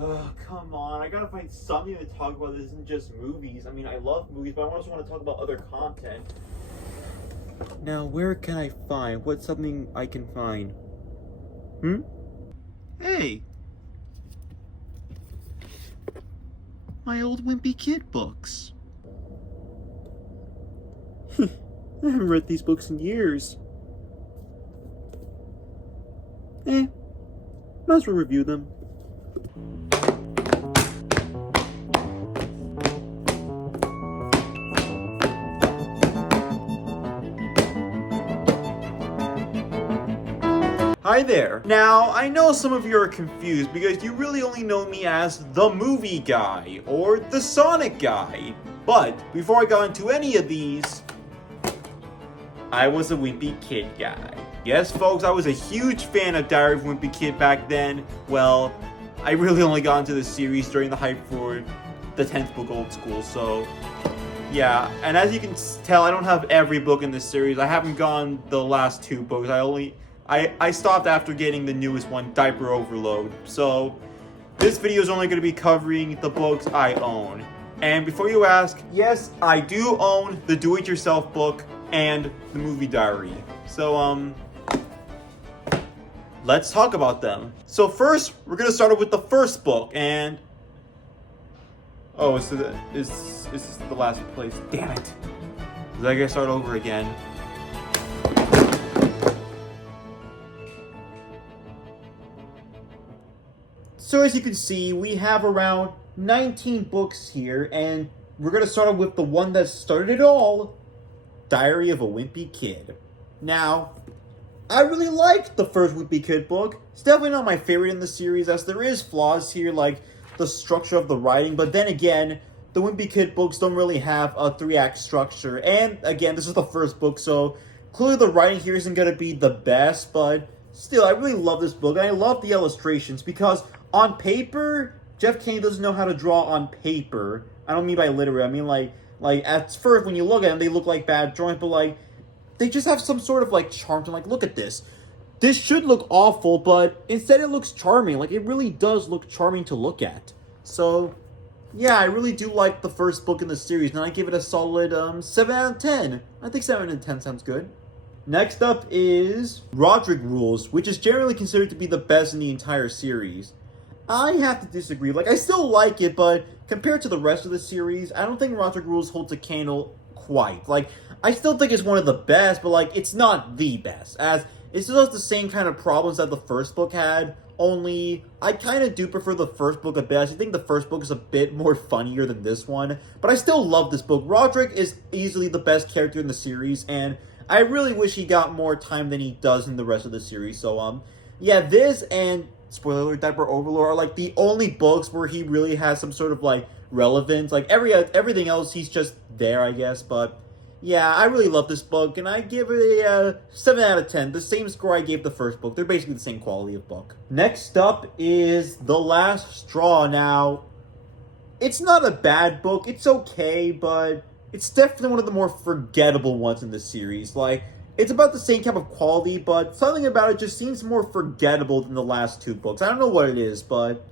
Oh, come on. I gotta find something to talk about that isn't just movies. I mean, I love movies, but I also want to talk about other content. Now, where can I find? What's something I can find? Hey! My old Wimpy Kid books. I haven't read these books in years. Might as well review them. Hi there. Now, I know some of you are confused because you really only know me as the movie guy or the Sonic guy. But before I got into any of these, I was a Wimpy Kid guy. Yes, folks, I was a huge fan of Diary of a Wimpy Kid back then. Well, I really only got into the series during the hype for the 10th book Old School, so yeah. And as you can tell, I don't have every book in this series. I haven't gone the last two books. I stopped after getting the newest one, Diaper Overload. So this video is only going to be covering the books I own. And before you ask, yes, I do own the Do-It-Yourself book and the movie diary. So, let's talk about them. So first, we're going to start off with the first book, and oh, so is this the last place? Damn it. I gotta start over again. So as you can see, we have around 19 books here, and we're going to start off with the one that started it all, Diary of a Wimpy Kid. Now, I really liked the first Wimpy Kid book. It's definitely not my favorite in the series, as there is flaws here, like the structure of the writing, but then again, the Wimpy Kid books don't really have a 3-act structure, and again, this is the first book, so clearly the writing here isn't going to be the best, but still, I really love this book, and I love the illustrations, because on paper, Jeff Kinney doesn't know how to draw on paper. I don't mean by literally. I mean like at first when you look at them, they look like bad drawings, but like they just have some sort of like charm to, like, look at this. This should look awful, but instead it looks charming. Like, it really does look charming to look at. So yeah, I really do like the first book in the series, and I give it a solid 7 out of 10. I think 7 out of 10 sounds good. Next up is Roderick Rules, which is generally considered to be the best in the entire series. I have to disagree. Like, I still like it, but compared to the rest of the series, I don't think Roderick Rules holds a candle quite. Like, I still think it's one of the best, but, like, it's not the best, as it still has the same kind of problems that the first book had, only I kind of do prefer the first book a bit. I think the first book is a bit more funnier than this one, but I still love this book. Roderick is easily the best character in the series, and I really wish he got more time than he does in the rest of the series. So, yeah, this and spoiler alert, Diaper Overlord are like the only books where he really has some sort of like relevance. Like everything else, he's just there, I guess. But yeah, I really love this book, and I give it a 7 out of 10. The same score I gave the first book. They're basically the same quality of book. Next up is The Last Straw. Now, it's not a bad book. It's okay, but it's definitely one of the more forgettable ones in the series. Like, it's about the same type of quality, but something about it just seems more forgettable than the last two books. I don't know what it is, but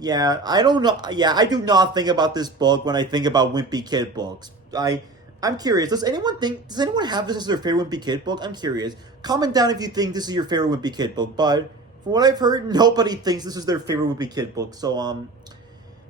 yeah, I don't know. Yeah, I do not think about this book when I think about Wimpy Kid books. I'm curious. Does anyone have this as their favorite Wimpy Kid book? I'm curious. Comment down if you think this is your favorite Wimpy Kid book. But from what I've heard, nobody thinks this is their favorite Wimpy Kid book. So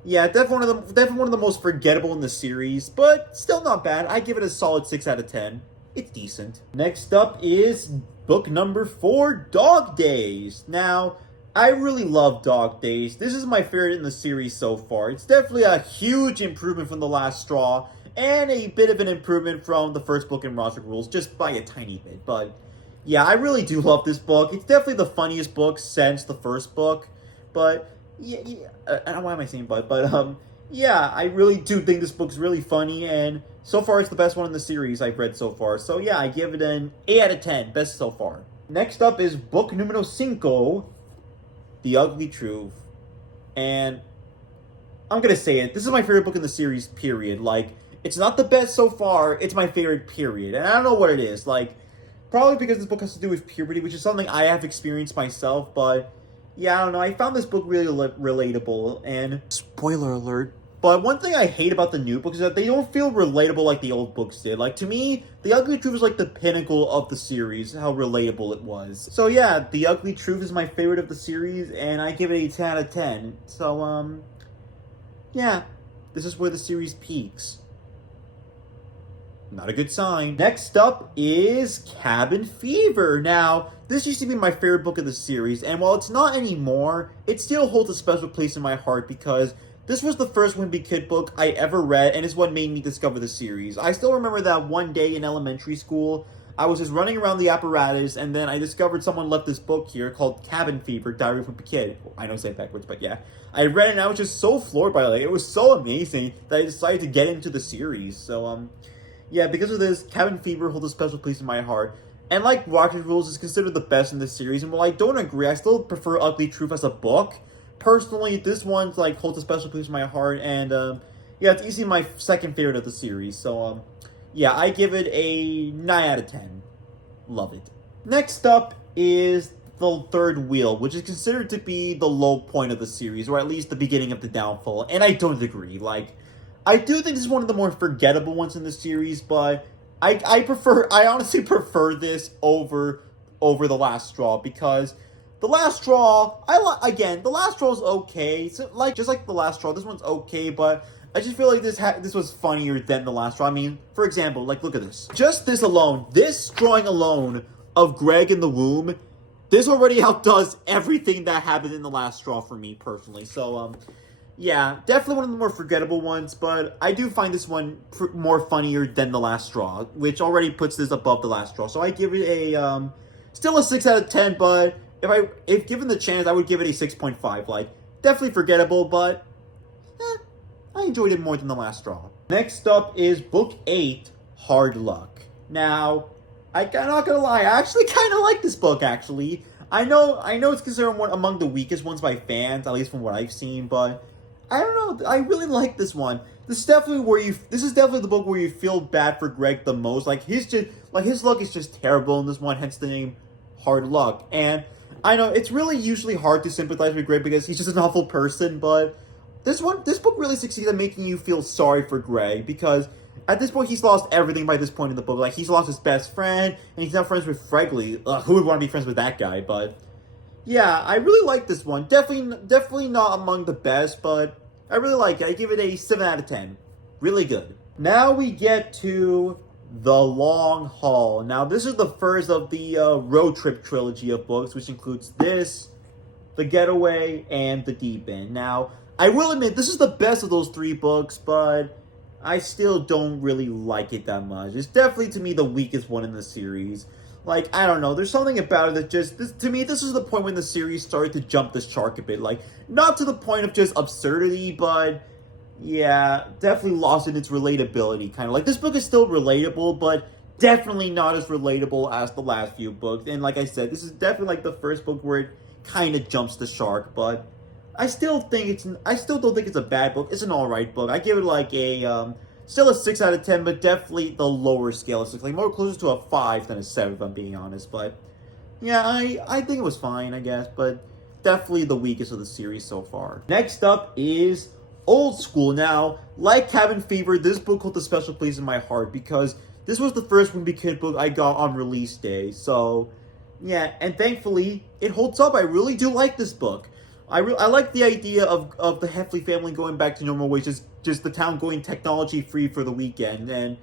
yeah, definitely one of the most forgettable in the series, but still not bad. I give it a solid 6 out of 10. It's decent. Next up is book number 4, Dog Days. Now, I really love Dog Days. This is my favorite in the series so far. It's definitely a huge improvement from The Last Straw, and a bit of an improvement from the first book in Roderick Rules, just by a tiny bit. But yeah, I really do love this book. It's definitely the funniest book since the first book. But yeah, why am I saying but? But yeah, I really do think this book's really funny, and so far it's the best one in the series I've read so far. So yeah, I give it an 8 out of 10, best so far. Next up is book numero 5, The Ugly Truth. And I'm gonna say it, this is my favorite book in the series, period. Like, it's not the best so far, it's my favorite, period. And I don't know what it is, like, probably because this book has to do with puberty, which is something I have experienced myself, but yeah, I don't know, I found this book really relatable, and spoiler alert. But one thing I hate about the new books is that they don't feel relatable like the old books did. Like, to me, The Ugly Truth is like the pinnacle of the series, how relatable it was. So yeah, The Ugly Truth is my favorite of the series, and I give it a 10 out of 10. So, yeah, this is where the series peaks. Not a good sign. Next up is Cabin Fever. Now, this used to be my favorite book of the series, and while it's not anymore, it still holds a special place in my heart because this was the first Wimpy Kid book I ever read, and is what made me discover the series. I still remember that one day in elementary school, I was just running around the apparatus, and then I discovered someone left this book here called Cabin Fever, Diary of a Wimpy Kid. I know I say it backwards, but yeah. I read it, and I was just so floored by it. It was so amazing that I decided to get into the series. So, yeah, because of this, Cabin Fever holds a special place in my heart. And like Rocket Rules, is considered the best in this series, and while I don't agree, I still prefer Ugly Truth as a book. Personally, this one's like holds a special place in my heart, and yeah, it's easily my second favorite of the series. So yeah, I give it a 9 out of 10. Love it. Next up is The Third Wheel, which is considered to be the low point of the series, or at least the beginning of the downfall. And I don't agree. Like, I do think this is one of the more forgettable ones in the series, but I honestly prefer this over The Last Straw, because The Last Straw, The Last Straw is okay. So, like, just like The Last Straw, this one's okay, but I just feel like this was funnier than The Last Straw. I mean, for example, like, look at this. Just this alone, this drawing alone of Greg in the womb, this already outdoes everything that happened in The Last Straw for me, personally. So, yeah, definitely one of the more forgettable ones, but I do find this one more funnier than The Last Straw, which already puts this above The Last Straw. So I give it a, still a 6 out of 10, but if given the chance, I would give it a 6.5. Like, definitely forgettable, but I enjoyed it more than The Last Straw. Next up is Book 8, Hard Luck. Now, I'm not gonna lie, I actually kind of like this book, actually. I know it's considered one among the weakest ones by fans, at least from what I've seen, but I don't know, I really like this one. This is definitely the book where you feel bad for Greg the most. Like, his luck is just terrible in this one, hence the name Hard Luck. And I know it's really usually hard to sympathize with Greg because he's just an awful person, but this book really succeeds at making you feel sorry for Greg, because at this point he's lost everything by this point in the book. Like, he's lost his best friend, and he's now friends with Fregley. Who would want to be friends with that guy? But yeah, I really like this one. Definitely not among the best, but I really like it. I give it a 7 out of 10. Really good. Now we get to The Long Haul. Now, this is the first of the road trip trilogy of books, which includes this, The Getaway, and The Deep End. Now, I will admit, this is the best of those 3 books, but I still don't really like it that much. It's definitely, to me, the weakest one in the series. Like, I don't know, there's something about it that just, to me, this is the point when the series started to jump the shark a bit. Like, not to the point of just absurdity, but yeah, definitely lost in its relatability, kind of. Like, this book is still relatable, but definitely not as relatable as the last few books. And like I said, this is definitely like the first book where it kind of jumps the shark, but I still don't think it's a bad book. It's an alright book. I give it like a, still a 6 out of 10, but definitely the lower scale of 6. Like, more closer to a 5 than a 7, if I'm being honest. But yeah, I think it was fine, I guess, but definitely the weakest of the series so far. Next up is Old School. Now, like Cabin Fever, this book holds a special place in my heart because this was the first Wimpy Kid book I got on release day. So yeah, and thankfully it holds up. I really do like this book. I like the idea of the Heffley family going back to normal ways, just the town going technology free for the weekend. And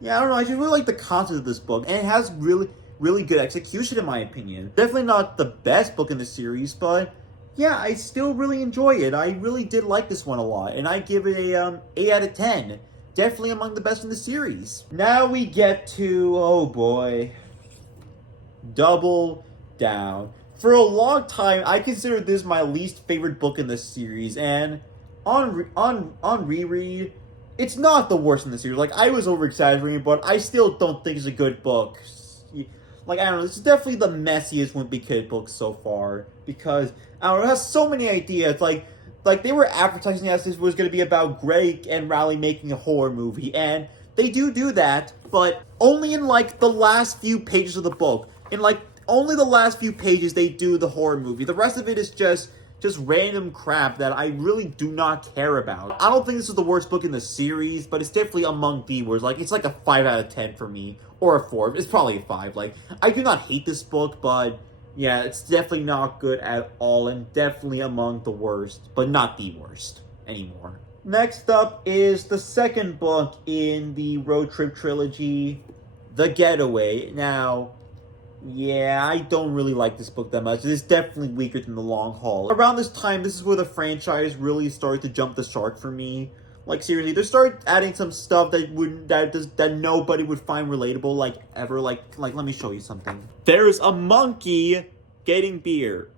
yeah, I don't know, I just really like the concept of this book, and it has really good execution in my opinion. Definitely not the best book in the series, but yeah, I still really enjoy it. I really did like this one a lot, and I give it a 8 out of 10. Definitely among the best in the series. Now we get to, oh boy, Double Down. For a long time, I considered this my least favorite book in the series, and on reread, it's not the worst in the series. Like, I was over-exaggerating, but I still don't think it's a good book. Like, I don't know, this is definitely the messiest Wimpy Kid book so far, because, I don't know, it has so many ideas. Like they were advertising as this was going to be about Greg and Riley making a horror movie, and they do that, but only in, like, the last few pages of the book. In, like, only the last few pages they do the horror movie. The rest of it is just random crap that I really do not care about. I don't think this is the worst book in the series, but it's definitely among the worst. Like, it's like a 5 out of 10 for me, or a 4. It's probably a 5. Like, I do not hate this book, but yeah, it's definitely not good at all, and definitely among the worst, but not the worst anymore. Next up is the second book in the road trip trilogy, The Getaway. Now, yeah, I don't really like this book that much. It is definitely weaker than The Long Haul. Around this time, this is where the franchise really started to jump the shark for me. Like, seriously, they started adding some stuff that nobody would find relatable, like, ever. Like, let me show you something. There's a monkey getting beer.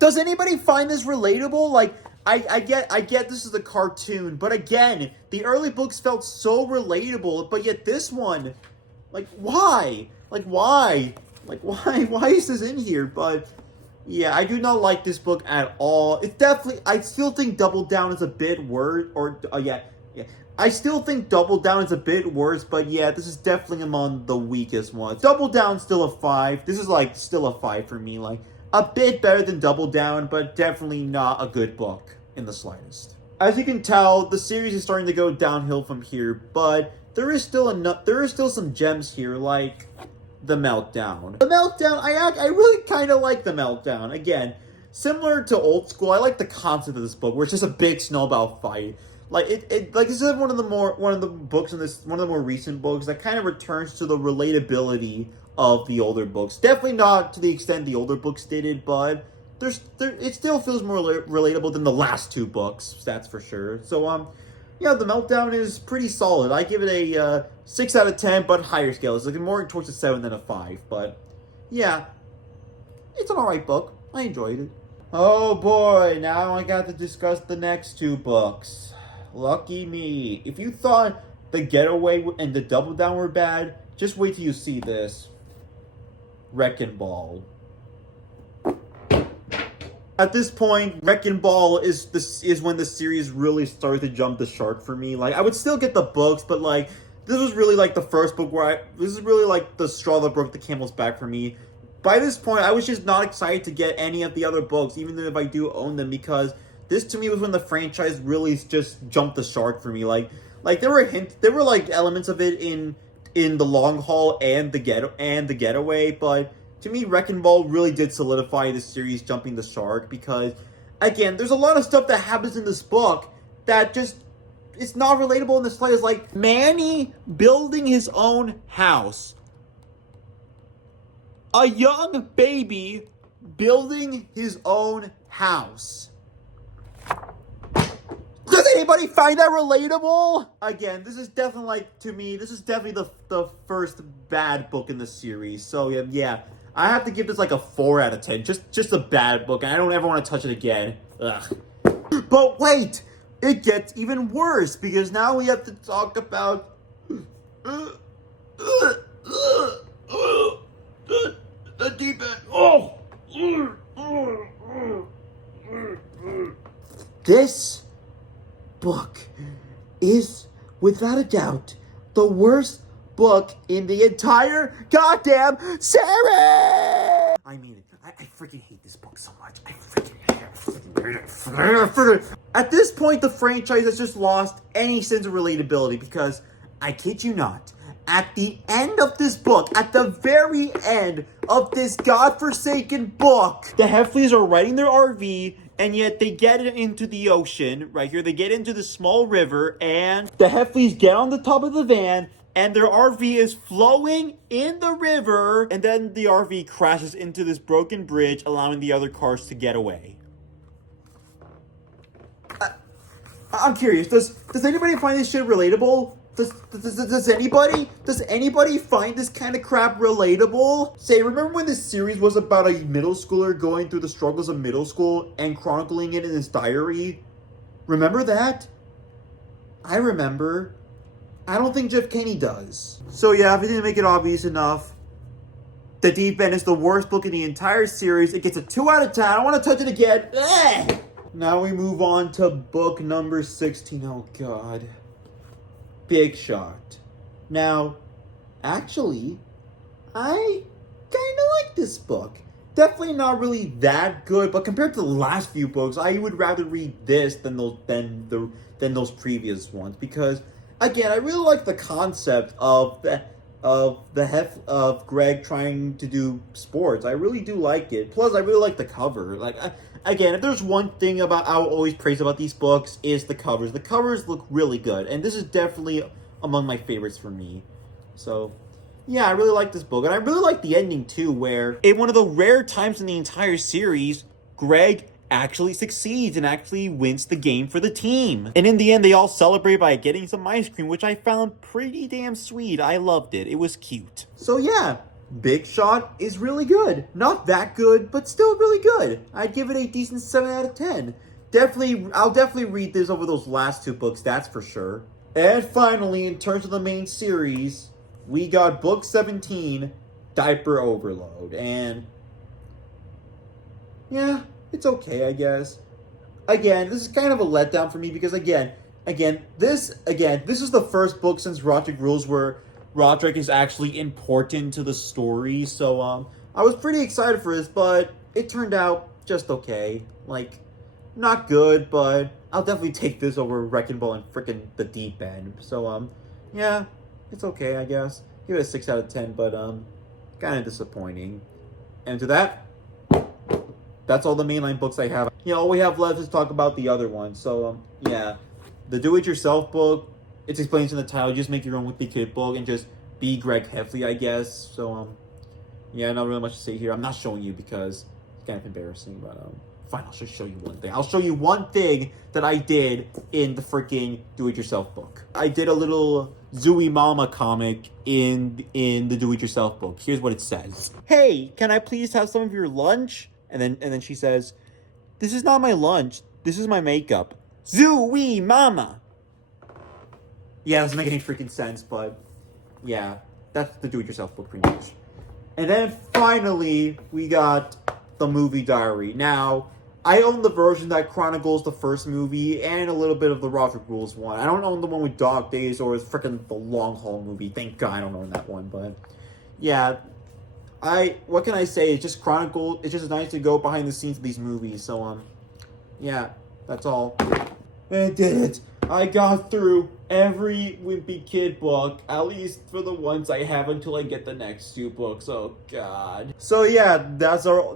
Does anybody find this relatable? Like, I get this is a cartoon, but again, the early books felt so relatable, but yet this one, like, why? Like, why? Like, why is this in here? But, yeah, I do not like this book at all. It's definitely, I still think Double Down is a bit worse, yeah. I still think Double Down is a bit worse, but yeah, this is definitely among the weakest ones. Double Down's still a 5. This is, like, still a 5 for me. Like, a bit better than Double Down, but definitely not a good book in the slightest. As you can tell, the series is starting to go downhill from here, but there is still some gems here, like The Meltdown. The Meltdown, I really kind of like The Meltdown. Again, similar to Old School, I like the concept of this book, where it's just a big snowball fight. Like this is one of the more recent books that kind of returns to the relatability of the older books. Definitely not to the extent the older books did it, but it still feels more relatable than the last 2 books. That's for sure. So yeah, The Meltdown is pretty solid. I give it a 6 out of 10, but higher scale. It's like more towards a 7 than a 5. But yeah, it's an alright book. I enjoyed it. Oh boy, now I got to discuss the next 2 books. Lucky me. If you thought The Getaway and The Double Down were bad, just wait till you see this. Wrecking Ball. At this point, Wrecking Ball is when the series really started to jump the shark for me. Like, I would still get the books, but like, this was really like the first book this is really like the straw that broke the camel's back for me. By this point, I was just not excited to get any of the other books, even if I do own them, because this to me was when the franchise really just jumped the shark for me. Like there were like elements of it in The Long Haul and the Getaway, but to me, Wrecking Ball really did solidify the series jumping the shark, because, again, there's a lot of stuff that happens in this book that just, it's not relatable in the slightest. Like, Manny building his own house. A young baby building his own house. Does anybody find that relatable? Again, this is definitely, like, to me, this is definitely the first bad book in the series. So, yeah. I have to give this like a 4 out of 10. Just a bad book, and I don't ever want to touch it again. Ugh. But wait! It gets even worse, because now we have to talk about the deep end. Oh! This book is, without a doubt, the worst book in the entire goddamn series! I mean, I freaking hate this book so much. I freaking hate it. At this point, the franchise has just lost any sense of relatability, because, I kid you not, at the end of this book, at the very end of this godforsaken book, the Heffleys are riding their RV, and yet they get into the ocean, right here. They get into the small river, and the Heffleys get on the top of the van, and their RV is flowing in the river, and then the RV crashes into this broken bridge, allowing the other cars to get away. I'm curious, does anybody find this shit relatable? Does anybody find this kind of crap relatable? Say, remember when this series was about a middle schooler going through the struggles of middle school and chronicling it in his diary? Remember that? I remember. I don't think Jeff Kinney does. So yeah, if I didn't make it obvious enough, The Deep End is the worst book in the entire series. It gets a 2 out of 10. I don't want to touch it again. Ugh! Now we move on to book number 16. Oh god. Big Shot. Now, actually, I kind this book. Definitely not really that good, but compared to the last few books, I would rather read this than those previous ones, because again, I really like the concept of Greg trying to do sports. I really do like it. Plus, I really like the cover. Again, if there's one thing about I will always praise about these books, is the covers. The covers look really good, and this is definitely among my favorites for me. So, yeah, I really like this book, and I really like the ending too, where in one of the rare times in the entire series, Greg actually succeeds and actually wins the game for the team. And in the end, they all celebrate by getting some ice cream, which I found pretty damn sweet. I loved it. It was cute. So yeah, Big Shot is really good. Not that good, but still really good. I'd give it a decent 7 out of 10. I'll definitely read this over those last two books, that's for sure. And finally, in terms of the main series, we got book 17, Diaper Overload. And yeah, it's okay, I guess. Again, this is kind of a letdown for me because this is the first book since Roderick Rules where Roderick is actually important to the story. So I was pretty excited for this, but it turned out just okay. Like, not good, but I'll definitely take this over Wrecking Ball and frickin' The Deep End. So yeah, it's okay, I guess. Give it a 6 out of 10, but kind of disappointing. And to that, that's all the mainline books I have. All we have left is talk about the other ones. So, yeah. The Do-It-Yourself book, it's explained in the title. Just make your own Wimpy Kid book and just be Greg Heffley, I guess. So, yeah, not really much to say here. I'm not showing you because it's kind of embarrassing. But, fine, I'll just show you one thing. I'll show you one thing that I did in the freaking Do-It-Yourself book. I did a little Zooey Mama comic in the Do-It-Yourself book. Here's what it says. Hey, can I please have some of your lunch? And then she says, this is not my lunch. This is my makeup. Zooey Mama. Yeah, doesn't make any freaking sense, but yeah, that's the Do-It-Yourself book pretty much. And then finally, we got the movie diary. Now, I own the version that chronicles the first movie and a little bit of the Roderick Rules one. I don't own the one with Dog Days or freaking the Long Haul movie. Thank God I don't own that one, but yeah. What can I say? It's just chronicle. It's just nice to go behind the scenes of these movies. So, yeah, that's all. I did it. I got through every Wimpy Kid book, at least for the ones I have until I get the next two books. Oh, God. So, yeah,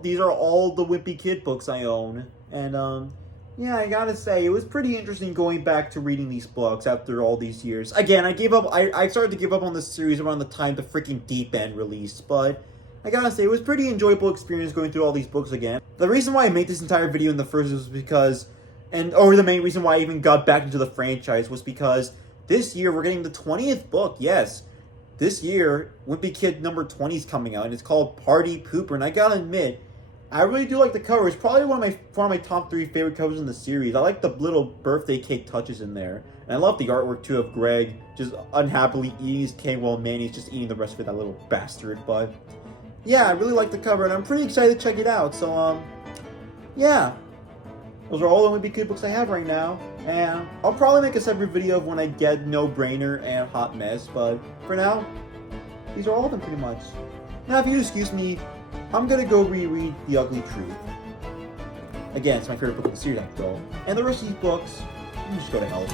these are all the Wimpy Kid books I own. And, yeah, I gotta say, it was pretty interesting going back to reading these books after all these years. Again, I gave up. I started to give up on this series around the time the freaking Deep End released, but I gotta say, it was a pretty enjoyable experience going through all these books again. The reason why I made this entire video in the first was because, or the main reason why I even got back into the franchise was because this year we're getting the 20th book. Yes, this year Wimpy Kid number 20 is coming out, and it's called Party Pooper. And I gotta admit, I really do like the cover. It's probably one of my top 3 favorite covers in the series. I like the little birthday cake touches in there, and I love the artwork too of Greg just unhappily eating his cake while Manny's just eating the rest of it. That little bastard, but. Yeah, I really like the cover, and I'm pretty excited to check it out. So, yeah. Those are all the Wimpy Kid books I have right now. And I'll probably make a separate video of when I get No Brainer and Hot Mess. But for now, these are all of them pretty much. Now, if you excuse me, I'm going to go reread The Ugly Truth. Again, it's my favorite book in the series after all. And the rest of these books, you can just go to hell.